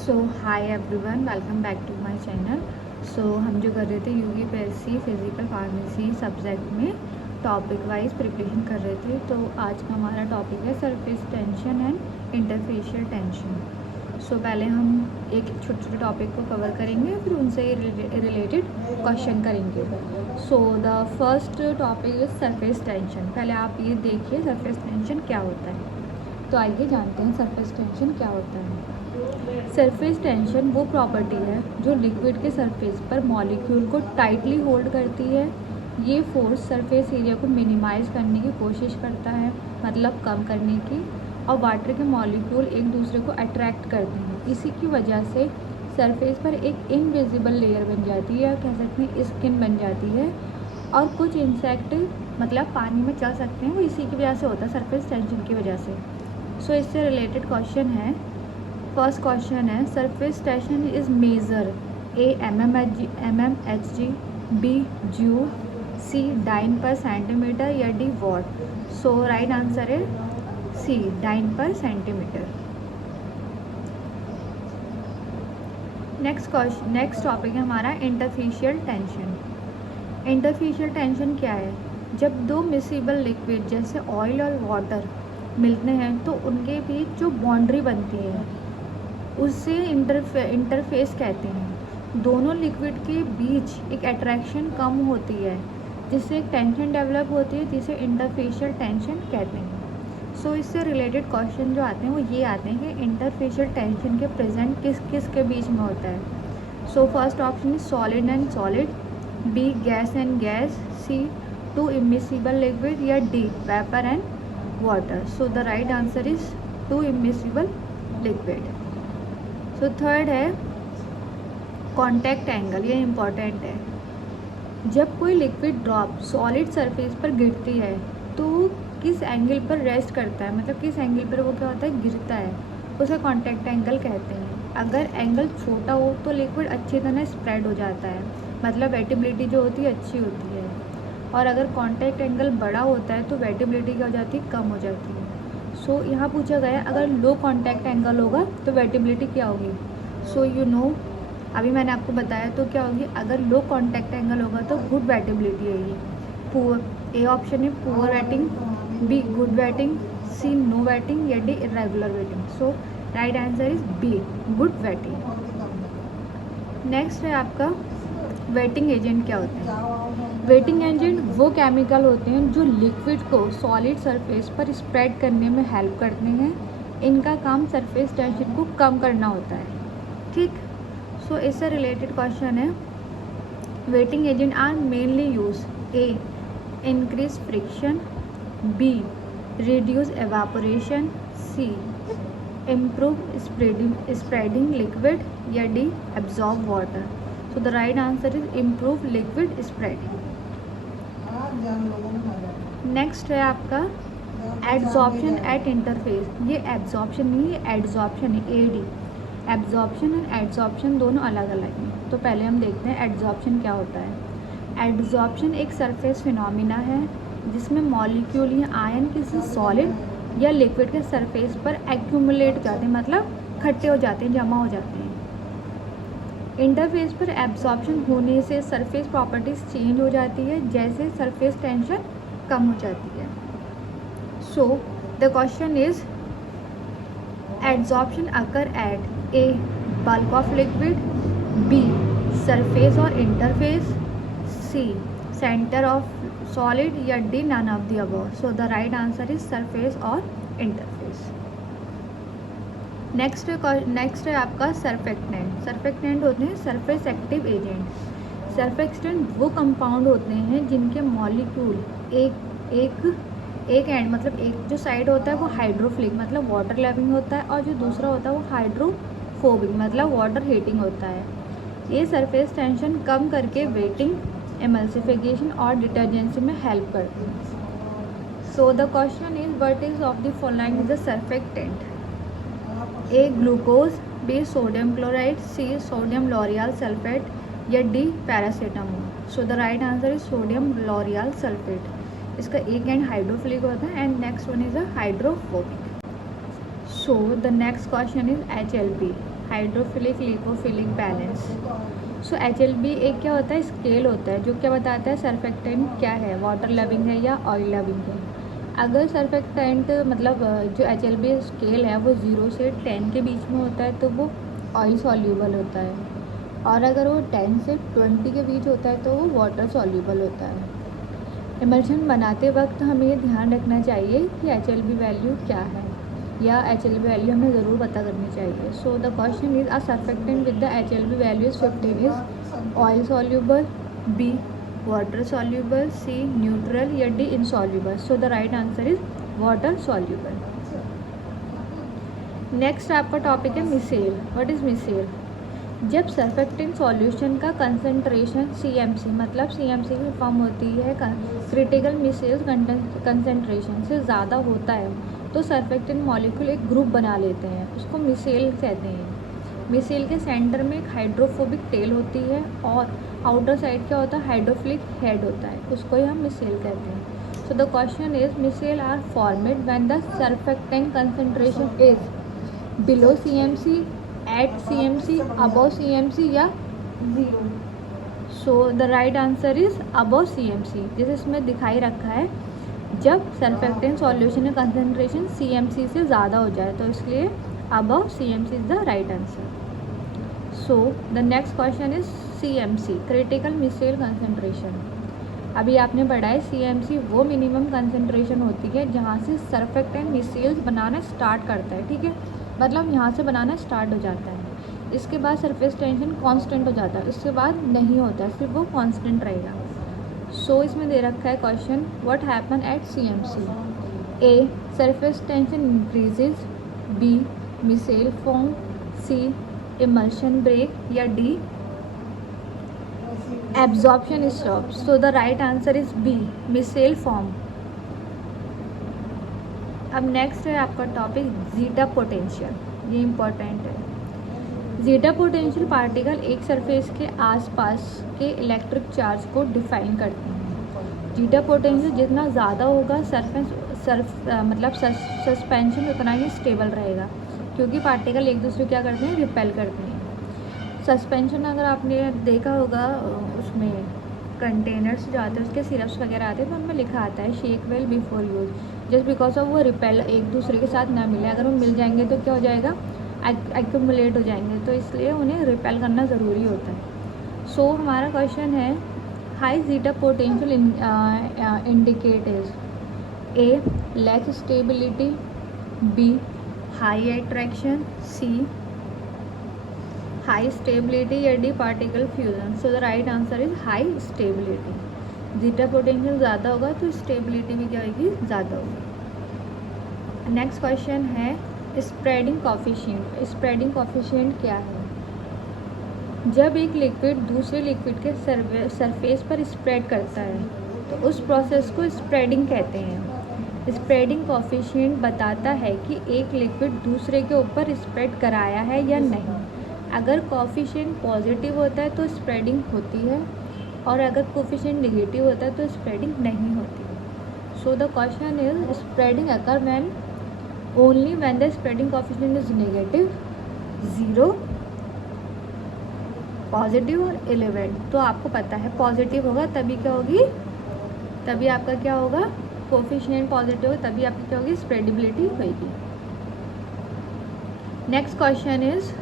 So hi everyone, welcome back to my channel. So हम जो कर रहे थे यूपीएससी फिजिकल फार्मेसी सब्जेक्ट में टॉपिक वाइज प्रिपरेशन कर रहे थे। तो आज का हमारा टॉपिक है surface tension and interfacial tension. So पहले हम एक छोटे छोटे टॉपिक को कवर करेंगे, फिर उनसे रिलेटेड क्वेश्चन करेंगे। सो the first topic is surface tension. पहले आप ये देखिए सरफेस टेंशन क्या होता है। तो आइए जानते हैं सरफेस टेंशन क्या होता है। सरफेस टेंशन वो प्रॉपर्टी है जो लिक्विड के सरफेस पर मॉलिक्यूल को टाइटली होल्ड करती है। ये फोर्स सरफेस एरिया को मिनिमाइज करने की कोशिश करता है, मतलब कम करने की, और वाटर के मॉलिक्यूल एक दूसरे को अट्रैक्ट करते हैं। इसी की वजह से सरफेस पर एक इनविजिबल लेयर बन जाती है, या कह सकते हैं स्किन बन जाती है। और कुछ इंसेक्ट मतलब पानी में चल सकते हैं, वो इसी की वजह से होता है, सरफेस टेंशन की वजह से। सो इससे रिलेटेड क्वेश्चन है। फर्स्ट क्वेश्चन है surface tension is measure A mmHg, B joule, C dyne per centimetre, या D watt. So right answer है C dyne per centimetre. Next topic है हमारा इंटरफेशियल टेंशन। इंटरफेशियल टेंशन क्या है? जब दो मिसिबल लिक्विड जैसे ऑयल और वाटर मिलते हैं तो उनके बीच जो बाउंड्री बनती है उससे इंटरफेस कहते हैं। दोनों लिक्विड के बीच एक अट्रैक्शन कम होती है, जिससे एक टेंशन डेवलप होती है, जिसे इंटरफेशियल टेंशन कहते हैं। सो इससे रिलेटेड क्वेश्चन जो आते हैं वो ये आते हैं कि इंटरफेशियल टेंशन के प्रेजेंट किस किस के बीच में होता है। So first option is solid and solid, B gas and gas, C two immiscible liquid, या D vapour and water. So the right answer is two immiscible liquid. तो थर्ड है कांटेक्ट एंगल। ये इम्पॉर्टेंट है। जब कोई liquid drop solid surface पर गिरती है तो किस एंगल पर रेस्ट करता है, मतलब किस एंगल पर वो क्या होता है, गिरता है, उसे कांटेक्ट एंगल कहते हैं। अगर एंगल छोटा हो तो लिक्विड अच्छी तरह स्प्रेड हो जाता है, मतलब वेटिबिलिटी जो होती है अच्छी होती है। और अगर कांटेक्ट एंगल बड़ा होता है तो वेटिबिलिटी क्या हो जाती है, कम हो जाती है। सो यहाँ पूछा गया है अगर लो कांटेक्ट एंगल होगा तो वेटिबिलिटी क्या होगी। सो यू नो, अभी मैंने आपको बताया तो क्या होगी, अगर लो कांटेक्ट एंगल होगा तो गुड वेटिबिलिटी होगी। पुअर, ए ऑप्शन है poor wetting, B good wetting, C no wetting, या D irregular wetting. So right answer is B good wetting. Next है आपका वेटिंग एजेंट क्या होते हैं। वेटिंग एजेंट वो केमिकल होते हैं जो लिक्विड को सॉलिड सरफेस पर स्प्रेड करने में हेल्प करते हैं। इनका काम सरफेस टेंशन को कम करना होता है, ठीक। सो इससे रिलेटेड क्वेश्चन है wetting agent are mainly use, A increase friction, B reduce evaporation, C improve spreading liquid, या D absorb water. So the right answer is improve liquid spreading. Next है आपका एड्सॉर्प्शन एट इंटरफेस। ये absorption नहीं है, adsorption है, AD. Absorption and adsorption दोनों अलग अलग हैं। तो पहले हम देखते हैं एड्सॉर्प्शन क्या होता है। एड्सॉर्प्शन एक सरफेस फिनोमिना है जिसमें मॉलिक्यूल या आयन किसी सॉलिड या लिक्विड के सरफेस पर एक्यूमुलेट जाते हैं, मतलब इकट्ठे हो जाते हैं, जमा हो जाते हैं। इंटरफेस पर एब्जॉर्प्शन होने से सरफेस प्रॉपर्टीज चेंज हो जाती है, जैसे सरफेस टेंशन कम हो जाती है। So the question is absorption occur at A bulk of liquid, B surface और interface, C centre of solid, या D none of the above. So the right answer is surface और interface. Next है आपका surfactant. Surfactant होते हैं surface active agent. Surfactant वो compound होते हैं जिनके मॉलिक्यूल एक एंड, मतलब एक जो साइड होता है वो हाइड्रोफिलिक मतलब वाटर लविंग होता है, और जो दूसरा होता है वो हाइड्रोफोबिक मतलब वाटर हीटिंग होता है। ये सरफेस टेंशन कम करके वेटिंग, एमल्सिफिकेशन और डिटर्जेंसी में हेल्प करते हैं। So the question is what is of the following is the surfactant. A glucose, B sodium chloride, C sodium lauryl sulphate, या D paracetamol. So the right answer is sodium lauryl sulphate. इसका एक end hydrophilic होता है and next one is a hydrophobic. So the next question is HLP। Hydrophilic lipophilic balance. So HLB एक क्या होता है, scale होता है जो क्या बताता है सर्फेक्टेंट क्या है, वाटर लविंग है या ऑयल लविंग है। अगर सर्फेक्टेंट मतलब जो HLB स्केल है वो 0 से 10 के बीच में होता है तो वो ऑयल सॉल्यूबल होता है, और अगर वो 10 से 20 के बीच होता है तो वो वाटर सॉल्यूबल होता है। इमल्शन बनाते वक्त हमें ये ध्यान रखना चाहिए कि HLB वैल्यू क्या है, या HLB वैल्यू हमें ज़रूर पता करनी चाहिए। So the question is a surfactant with the HLB value is 15 is oil soluble, B water soluble, C neutral या D insoluble. So the right answer is water soluble. Next आपका टॉपिक है micelle. What is micelle? जब surfactant solution का concentration CMC मतलब CMC की form होती है क्रिटिकल मिसेल कंसंट्रेशन से ज़्यादा होता है तो सर्फेक्टेंट मॉलिक्यूल एक ग्रुप बना लेते हैं, उसको मिसेल कहते हैं। मिसेल के सेंटर में एक हाइड्रोफोबिक टेल होती है और आउटर साइड क्या होता है, हाइड्रोफिलिक हेड होता है, उसको ही हम मिसेल कहते हैं। So the question is micelle are formed when the surfactant concentration is below CMC, at CMC, above CMC या zero. So the right answer is above CMC, जैसे इसमें दिखाई रखा है जब सर्फेक्टेंट सॉल्यूशन का कंसंट्रेशन CMC से ज़्यादा हो जाए तो इसलिए above CMC is the right answer. So the next question is CMC critical micelle concentration. अभी आपने पढ़ा है CMC वो मिनिमम कंसंट्रेशन होती है जहाँ से सर्फेक्टेंट मिसेल्स बनाना स्टार्ट करता है, ठीक है, मतलब यहाँ से बनाना स्टार्ट हो जाता है। इसके बाद सरफेस टेंशन कांस्टेंट हो जाता है, इसके बाद नहीं होता है, सिर्फ वो कांस्टेंट रहेगा। सो इसमें दे रखा है question what happen at CMC। A surface tension increases, B micelle form, C emulsion break या D absorption stop. So the right answer is B micelle form. अब नेक्स्ट है आपका टॉपिक जीटा पोटेंशियल, ये इम्पोर्टेंट है। Zeta potential particle एक surface के आसपास के इलेक्ट्रिक चार्ज को डिफाइन करते हैं। जीटा पोटेंशियल जितना ज़्यादा होगा सस्पेंशन उतना ही स्टेबल रहेगा, क्योंकि पार्टिकल एक दूसरे क्या करते हैं, रिपेल करते हैं। सस्पेंशन अगर आपने देखा होगा उसमें कंटेनर्स जो आते हैं उसके सिरप्स वगैरह आते हैं तो उनमें लिखा आता है shake well before use, just because of वो रिपेल एक दूसरे के साथ ना मिले, अगर वो मिल जाएंगे तो क्या हो जाएगा, एक्यूमुलेट हो जाएंगे, तो इसलिए उन्हें रिपेल करना ज़रूरी होता है। सो हमारा क्वेश्चन है high zeta potential indicate is A less stability, B high attraction, C high stability या D particle fusion. So the right answer is high stability. Zeta potential ज़्यादा होगा तो स्टेबिलिटी भी क्या होगी, ज़्यादा होगी। नेक्स्ट क्वेश्चन है स्प्रेडिंग कॉफिशिएंट। स्प्रेडिंग कॉफिशिएंट क्या है? जब एक लिक्विड दूसरे लिक्विड के सरफेस पर स्प्रेड करता है तो उस प्रोसेस को स्प्रेडिंग कहते हैं। स्प्रेडिंग कॉफिशिएंट बताता है कि एक लिक्विड दूसरे के ऊपर स्प्रेड कराया है या नहीं। अगर कॉफिशिएंट पॉजिटिव होता है तो स्प्रेडिंग होती है, और अगर कोफिशिएंट नेगेटिव होता है तो स्प्रेडिंग नहीं होती। सो the question is spreading occur when only when the spreading coefficient is negative, 0, positive और 11। तो आपको पता है पॉजिटिव होगा तभी क्या होगी, तभी आपका क्या होगा, कोफिशिएंट पॉजिटिव होगा तभी आपकी क्या होगी, स्प्रेडिबिलिटी होगी। Next question is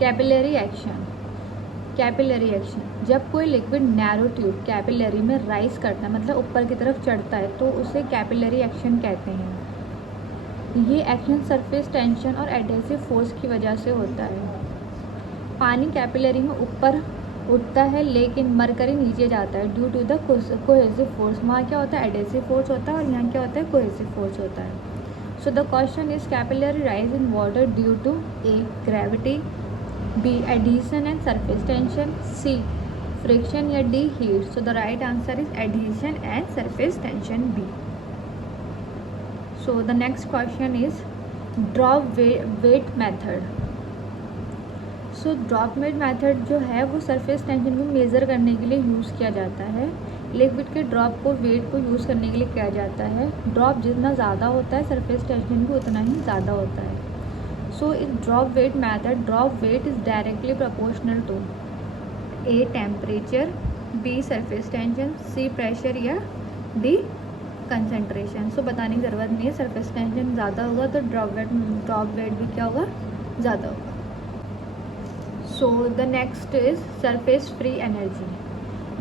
capillary action. Capillary action, जब कोई लिक्विड नैरो ट्यूब कैपिलरी में राइज करता है मतलब ऊपर की तरफ चढ़ता है तो उसे कैपिलरी एक्शन कहते हैं। ये एक्शन सरफेस टेंशन और एडहेसिव फोर्स की वजह से होता है। पानी कैपिलरी में ऊपर उठता है लेकिन मरकरी नीचे जाता है due to the cohesive force. वहाँ क्या होता है, एडहेसिव फोर्स होता है, और यहाँ क्या होता है, कोहेसिव फोर्स होता है। So the question is capillary rise in water due to A ग्रेविटी, B adhesion and surface tension, C friction या D heat. So the right answer is adhesion and surface tension, B. So the next question is drop weight method. So drop weight method जो है वो surface tension को measure करने के लिए use किया जाता है। लिक्विड के ड्रॉप को वेट को यूज़ करने के लिए किया जाता है। ड्रॉप जितना ज़्यादा होता है सरफेस टेंशन भी उतना ही ज़्यादा होता है। So in drop weight method, drop weight is directly proportional to A temperature, B surface tension, C pressure या D concentration. So बताने की ज़रूरत नहीं है, surface tension ज़्यादा होगा तो drop weight भी क्या होगा, ज़्यादा होगा. So the next is surface free energy.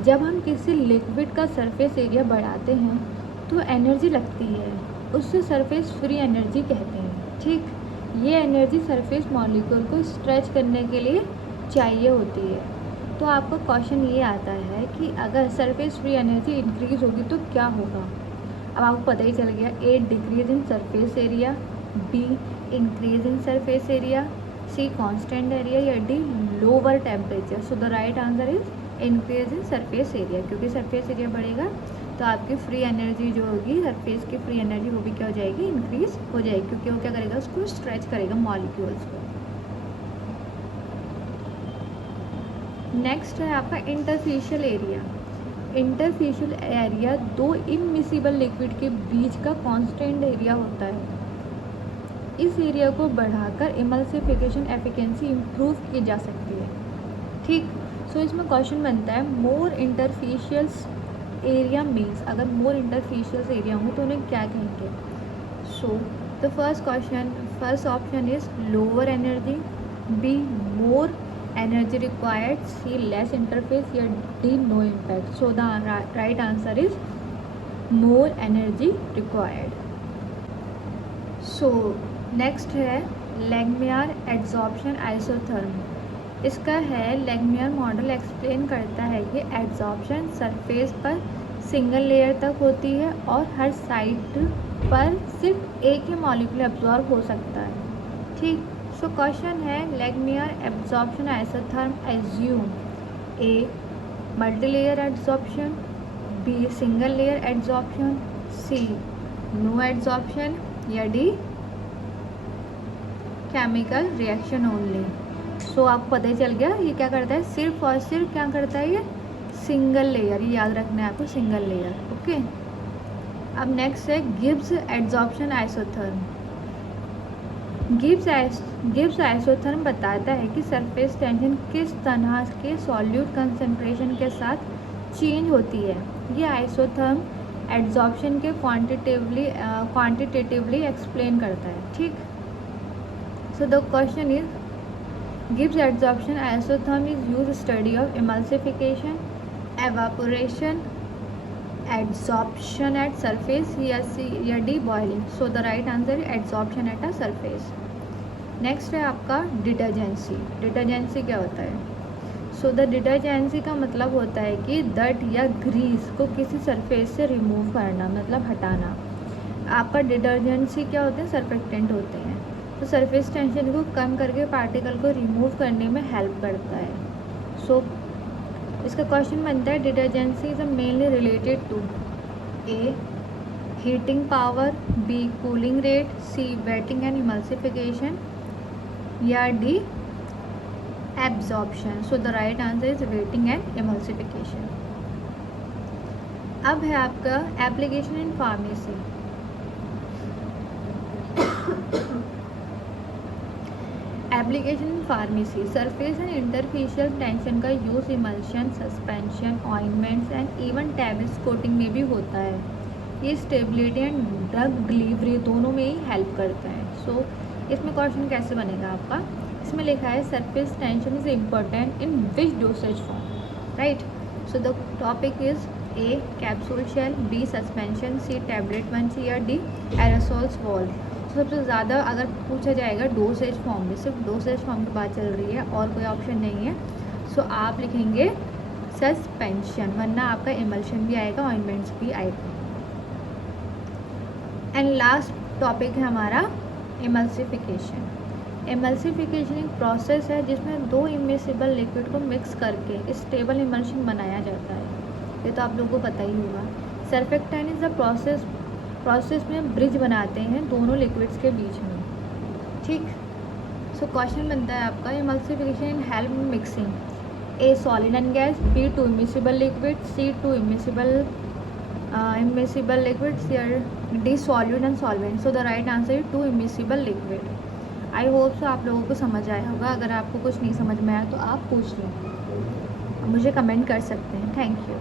जब हम किसी लिक्विड का सरफेस एरिया बढ़ाते हैं तो एनर्जी लगती है, उससे सरफेस फ्री एनर्जी कहते हैं. ठीक, ये एनर्जी सरफेस मॉलिक्यूल को स्ट्रेच करने के लिए चाहिए होती है. तो आपका क्वेश्चन ये आता है कि अगर सरफेस फ्री एनर्जी इंक्रीज होगी तो क्या होगा. अब आपको पता ही चल गया, A decrease in surface area, B increase in surface area, C constant area या D lower temperature. So the right answer is increase in surface area, क्योंकि सरफेस एरिया बढ़ेगा तो आपकी फ्री एनर्जी जो होगी, सरफेस की फ्री एनर्जी वो भी क्या हो जाएगी, इंक्रीज हो जाएगी, क्योंकि वो क्या करेगा, उसको स्ट्रेच करेगा मॉलिक्यूल्स को. नेक्स्ट है आपका इंटरफेशियल एरिया. इंटरफेशियल एरिया दो इममिसिबल लिक्विड के बीच का कांस्टेंट एरिया होता है. इस एरिया को बढ़ाकर इमल्सिफिकेशन एफिशिएंसी इम्प्रूव की जा सकती है. ठीक, सो इसमें क्वेश्चन बनता है मोर इंटरफेशियल्स एरिया मीन्स, अगर मोर इंटरफेशियल्स एरिया हो तो उन्हें क्या कहेंगे. So the first option is lower energy, B more energy required, C less interface या D no impact. So the right answer is more energy required. So next है लैंगमियर एड्सॉर्प्शन आइसोथर्म. इसका है Langmuir model explain करता है कि adsorption surface पर single layer तक होती है और हर साइड पर सिर्फ एक ही मॉलिक्यूल एब्जॉर्ब हो सकता है. ठीक, सो क्वेश्चन है Langmuir absorption isotherm assume A multi layer adsorption, B single layer adsorption, C no adsorption या D chemical reaction only. So आपको पता ही चल गया ये क्या करता है, सिर्फ और सिर्फ क्या करता है, ये सिंगल लेयर, ये याद रखना है आपको, सिंगल लेयर. ओके, अब नेक्स्ट है Gibbs adsorption isotherm. Gibbs isotherm बताता है कि सरफेस टेंशन किस तरह के सॉल्यूट कंसंट्रेशन के साथ चेंज होती है. ये आइसोथर्म एड्सॉर्प्शन के क्वांटिटेटिवली एक्सप्लेन करता है. ठीक, सो the question is Gibbs adsorption isotherm is used study of emulsification, evaporation, adsorption at surface या D boiling. So the right answer is adsorption at a surface. Next है आपका detergency. Detergency क्या होता है. So the detergency का मतलब होता है कि डर्ट या ग्रीस को किसी सरफेस से रिमूव करना, मतलब हटाना. आपका डिटर्जेंसी क्या होते हैं, सरफेक्टेंट होते हैं, तो सरफेस टेंशन को कम करके पार्टिकल को रिमूव करने में हेल्प करता है. सो इसका क्वेश्चन बनता है detergency is mainly related to A heating power, B cooling rate, C wetting and emulsification या D absorption. So the right answer is wetting and emulsification. अब है आपका application in pharmacy. Application in pharmacy. Surface and interfacial tension का use emulsion, suspension, ointments and even tablets coating में भी होता है. ये स्टेबिलिटी एंड ड्रग डिलीवरी दोनों में ही हेल्प करता है. सो इसमें क्वेश्चन कैसे बनेगा आपका, इसमें लिखा है surface tension is important in which dosage form, right. So the topic is A capsule shell, B suspension, C tablet punch या डी एरोसोल्स वॉल. सबसे ज़्यादा अगर पूछा जाएगा डोसेज फॉर्म में, सिर्फ डोसेज फॉर्म की बात चल रही है और कोई ऑप्शन नहीं है. सो आप लिखेंगे सस्पेंशन, वरना आपका इमल्शन भी आएगा, ऑइंटमेंट्स भी आएगा. एंड लास्ट टॉपिक है हमारा इमल्सिफिकेशन. इमल्सिफिकेशन एक प्रोसेस है जिसमें दो इमिसिबल लिक्विड को मिक्स करके स्टेबल इमल्शन बनाया जाता है. ये तो आप लोगों को पता ही होगा. सरफेक्टेंट इज द प्रोसेस में ब्रिज बनाते हैं दोनों लिक्विड्स के बीच में. ठीक, सो क्वेश्चन बनता है आपका emulsification in help mixing A solid and gas, B two immiscible liquid, C two immiscible liquids या D solute and solvent. So the right answer is two immiscible liquid. I hope so आप लोगों को समझ आया होगा। अगर आपको कुछ नहीं समझ में आया तो आप पूछ लें, मुझे कमेंट कर सकते हैं। Thank you.